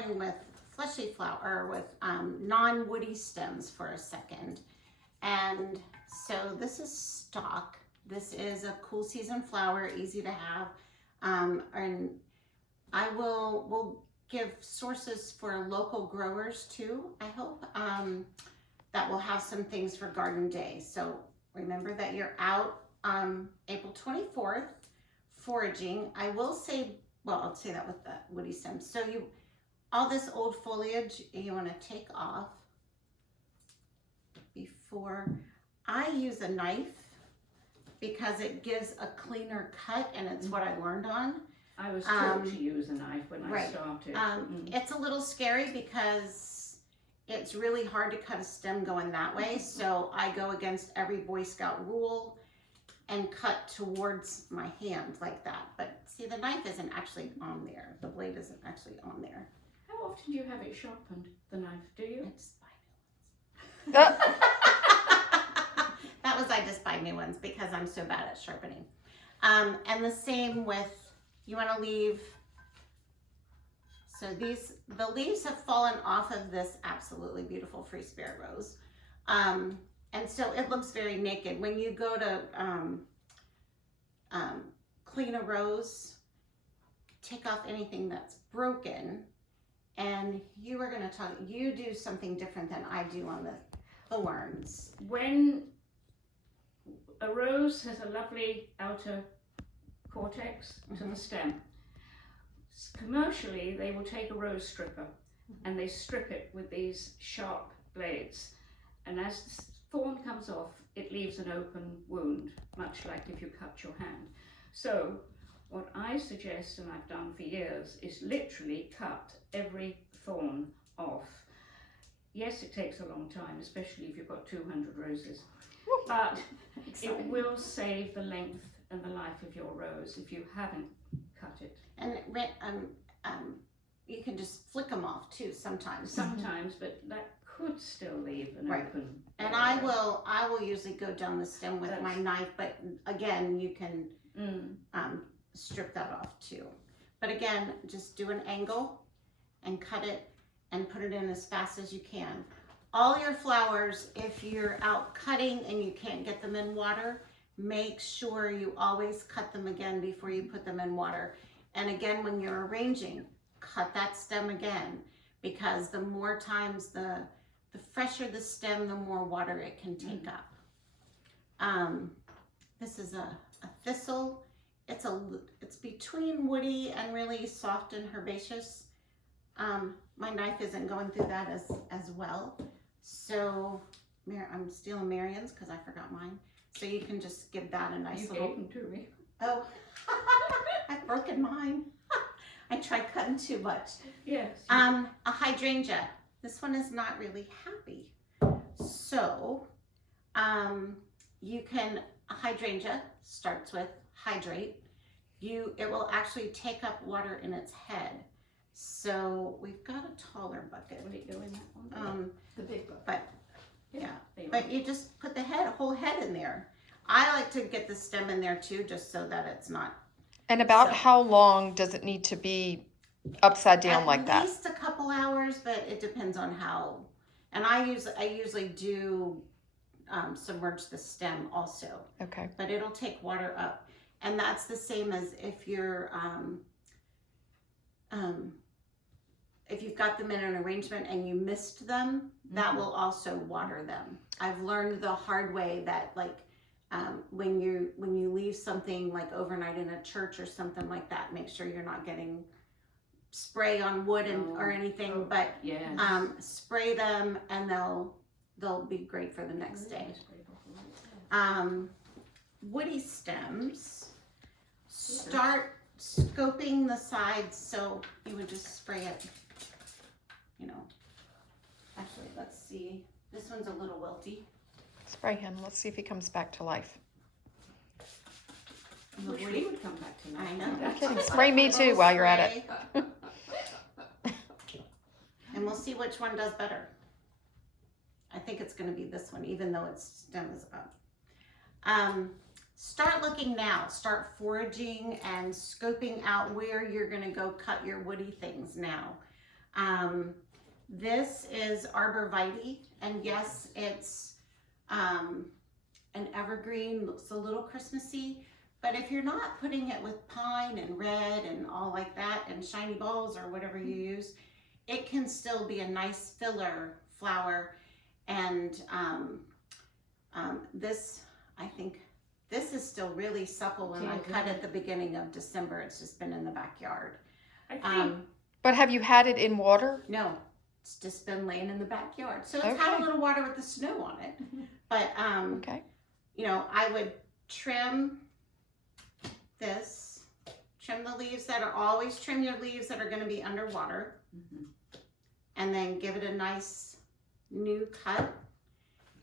going with fleshy flower, with non-woody stems for a second. And so this is stock. This is a cool season flower, easy to have. And we'll give sources for local growers too, I hope, that will have some things for Garden Day. So remember that you're out April 24th foraging. I will say, well, I'll say that with the woody stems. So all this old foliage you want to take off before. I use a knife because it gives a cleaner cut, and it's what I learned on. I was taught to use a knife when I started. It's a little scary because it's really hard to cut a stem going that way. So I go against every Boy Scout rule and cut towards my hand like that. But see, the knife isn't actually on there. The blade isn't actually on there. How often do you have it sharpened, the knife? Do you? I just buy new ones. That was I just buy new ones because I'm so bad at sharpening. And the same with, you want to leave, so the leaves have fallen off of this absolutely beautiful Free Spirit rose. And so it looks very naked. When you go to clean a rose, take off anything that's broken. And you do something different than I do on the thorns. When a rose has a lovely outer cortex to the stem, commercially they will take a rose stripper and they strip it with these sharp blades, and as the thorn comes off it leaves an open wound, much like if you cut your hand. So what I suggest, and I've done for years, is literally cut every thorn off. Yes, it takes a long time, especially if you've got 200 roses, but it will save the length and the life of your rose if you haven't cut it. And you can just flick them off too sometimes. Sometimes, but that could still leave an open. And I will usually go down the stem with my knife, but again, you can strip that off too. But again, just do an angle and cut it and put it in as fast as you can. All your flowers, if you're out cutting and you can't get them in water, make sure you always cut them again before you put them in water. And again, when you're arranging, cut that stem again, because the more times, the fresher the stem, the more water it can take up. This is a thistle. It's between woody and really soft and herbaceous. My knife isn't going through that as well. So I'm stealing Marion's because I forgot mine. So you can just give that a nice little. You gave them to me. Oh, I've broken mine. I tried cutting too much. Yes. A hydrangea. This one is not really happy. So, you can, a hydrangea starts with hydrate. It will actually take up water in its head. So we've got a taller bucket. Will it go in that one? The big bucket. But but you just put the whole head in there. I like to get the stem in there too, just so that it's not. And about how long does it need to be upside down like that? At least a couple hours, but it depends on how. And I usually do submerge the stem also. Okay. But it'll take water up, and that's the same as if you're if you've got them in an arrangement and you missed them, that will also water them. I've learned the hard way that when you leave something like overnight in a church or something like that, make sure you're not getting spray on wood or anything, but spray them and they'll be great for the next day. Woody stems, start scoping the sides, so you would just spray it, actually let's see, this one's a little wilty. Spray him. Let's see if he comes back to life. Wish we would come back to life. I know. I'm kidding. Spray me too while you're at it. And we'll see which one does better. I think it's going to be this one, even though its stem is up. Start looking now. Start foraging and scoping out where you're going to go cut your woody things now. This is arborvitae, and yes, it's an evergreen, looks a little Christmassy, but if you're not putting it with pine and red and all like that and shiny balls or whatever you use, it can still be a nice filler flower. And this, I think, this is still really supple, and I cut at the beginning of December. It's just been in the backyard. I think But have you had it in water? No, it's just been laying in the backyard. So it's had Okay. a little water with the snow on it. But, Okay. you know, I would trim this, trim the leaves that are, always trim your leaves that are going to be underwater, and then give it a nice new cut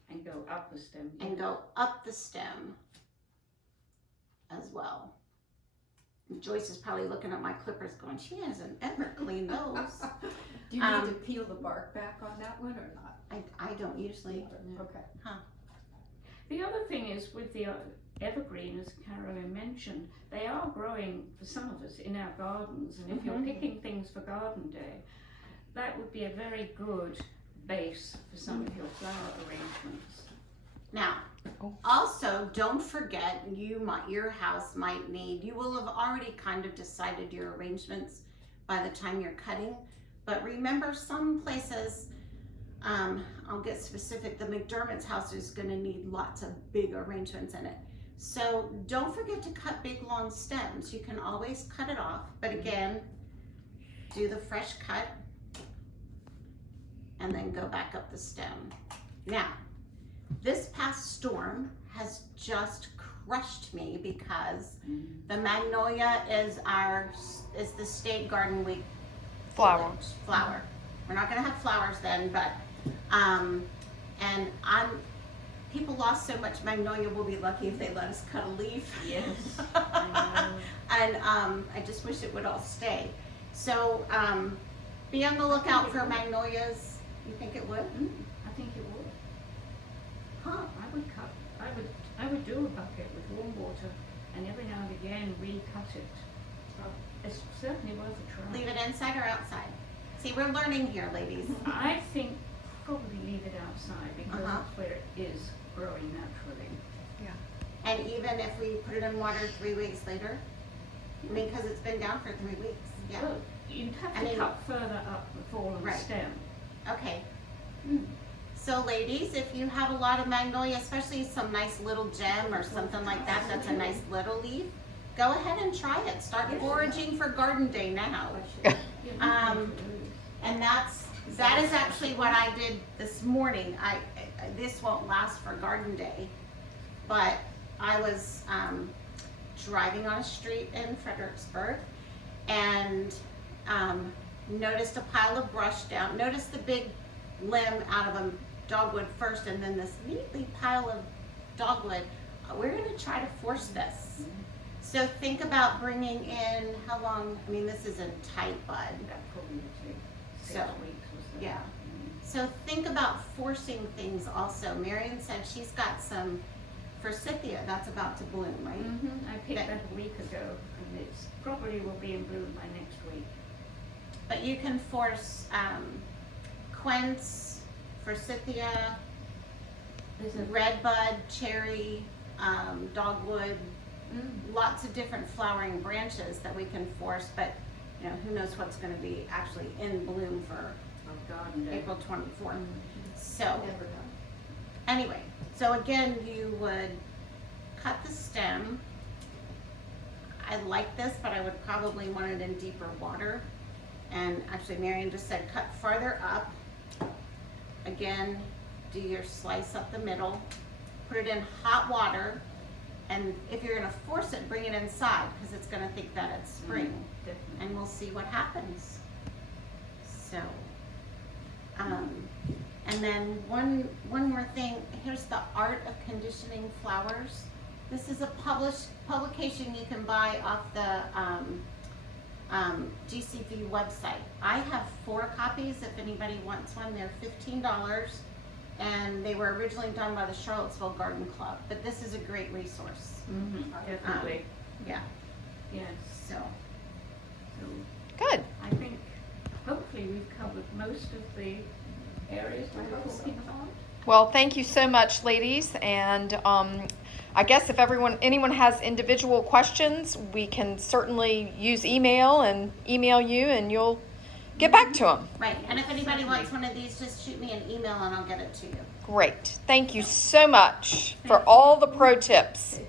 and go up the stem. and go up the stem as well. And Joyce is probably looking at my clippers going, she hasn't ever cleaned those. Do you need to peel the bark back on that one or not? I don't usually. Okay. The other thing is with the evergreen, as Carolyn mentioned, they are growing for some of us in our gardens, and if you're picking things for garden day, that would be a very good base for some of your flower arrangements. Now, also don't forget your house might need, you will have already kind of decided your arrangements by the time you're cutting, but remember some places, I'll get specific, the McDermott's house is going to need lots of big arrangements in it. So don't forget to cut big long stems. You can always cut it off, but again, do the fresh cut and then go back up the stem. Now, this past storm has just crushed me because the magnolia is the state garden week Flower. flower. We're not gonna have flowers then, but and people lost so much magnolia. We'll be lucky if they let us cut a leaf. Yes, I know. And I just wish it would all stay. So be on the lookout for magnolias. You think it would? I think it would. Huh? I would do a bucket with warm water and every now and again recut it. It's certainly worth a try. Leave it inside or outside? See, we're learning here, ladies. I think probably leave it outside because Uh-huh. that's where it is growing naturally. And even if we put it in water 3 weeks later, I mean, because it's been down for 3 weeks. Yeah. Well, you'd have I to mean- cut further up the fallen Right. stem. Okay. So ladies, if you have a lot of magnolia, especially some nice little gem or something like that, that's a nice little leaf, go ahead and try it. Start foraging for garden day now. And that is actually what I did this morning. This won't last for garden day, but I was driving on a street in Fredericksburg and noticed a pile of brush down. Noticed the big limb out of a dogwood first, and then this neatly pile of dogwood. We're going to try to force this. So think about bringing in how long. I mean, this is a tight bud. That probably would take 6 So, weeks or so. yeah. So think about forcing things also. Marion said she's got some forsythia that's about to bloom, right? I picked that a week ago and it probably will be in bloom by next week. But you can force quince, forsythia, There's a redbud, cherry, dogwood, lots of different flowering branches that we can force, but you know, who knows what's going to be actually in bloom for garden day. April 24th. So Never done. anyway, so again, you would cut the stem. I like this, but I would probably want it in deeper water. And actually, Marion just said cut farther up. Again, do your slice up the middle. Put it in hot water. And if you're gonna force it, bring it inside because it's gonna think that it's spring. Definitely. And we'll see what happens. So, and then one more thing. Here's the Art of Conditioning Flowers. This is a publication you can buy off the GCV website. I have 4 copies. If anybody wants one, they're $15, and they were originally done by the Charlottesville Garden Club. But this is a great resource. Definitely. Yeah. Yes. So. So Good. I think hopefully hopefully we've covered most of the areas we were talking about. Well, thank you so much, ladies. And I guess if anyone has individual questions, we can certainly use email and email you, and you'll get back to them. Right, and if anybody wants one of these, just shoot me an email and I'll get it to you. Great. Thank you so much for all the pro tips.